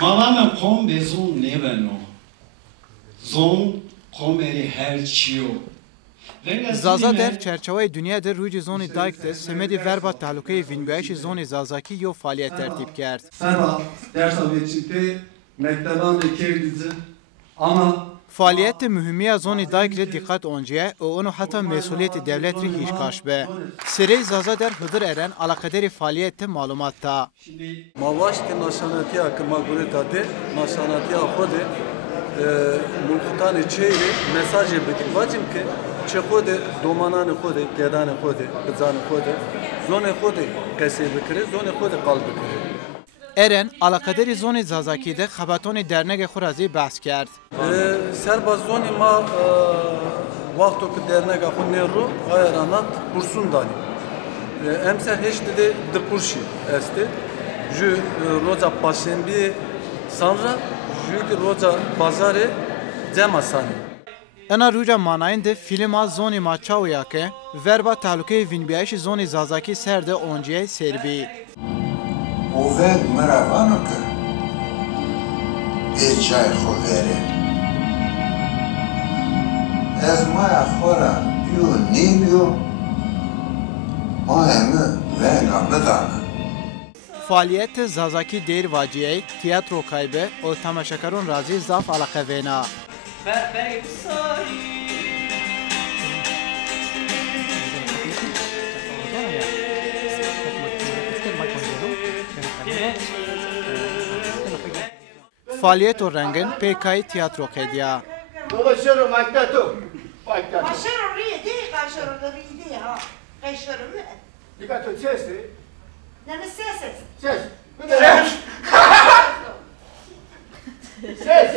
Malama kom be zon nebeno. Zon komeri helçiyo. Zaza der çerçeve dünyada rûcê zonê dayk de semedê verba tehlûkeyê vînbiyayîşê zonê Zazakî yo faaliyet tertîb kerd. Serva dersa veçinte mekteban de kerdizin ama Faaliyet mühimiya zonê dayk le dikkat onciye û onu heta mesuliyetê devlet re hîş kaş be. Serê Zaza der Hıdır Eren alakaderî faaliyette malumat ta. mavaştı naşanatiya kımagurita de naşanatiya xode mulkutanı çeyre mesajı bitik vacim ki çekode domananı xode gedanı xode bizanı xode zone xode kese bikire zone xode qalb bikire. Eren alakaderî zonê Zazakî de xebetonê dernekê xwe razî behs kerd. Serba zone ma vakto ki derneka xwe nêro ayranat kursun danî. Emser hiç de dıkurşi este. Jü roza paşembi sonra jü roza pazarı cemasani. Ena rûca manayên de filma zonê ma çawya ke verba tehlûkeyê vînbiyayîşê zonê Zazakî ser de onciyê serbî. Oved meravano ke pê çay xwe vere. Ez maya xwe ra piyo nêbiyo maya me vega bidane. Faaliyet Zazakî Dêr Vaciyê tiyatro kaybe û temaşekarûn razî zaf alaqevêna. Faaliyet û rengin pêkayî tiyatro kediya. Dolaşıyorum maktato. Kaşarı riydi, kaşarı riydi ha. Kaşarı mı? Dikkat et sesi. Ne mi ses? Ses. Ses. Ses.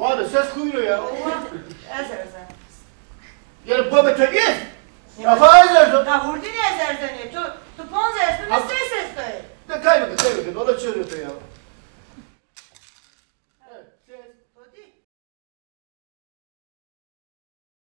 Abi ses kuyruğu ya. Ezer ezer. Yani bu beton yes. Kafa ezerdim. Da hurdin ezer seni. Tu ponza esmi mi ses? Ne kaybı dolaşıyorum ya.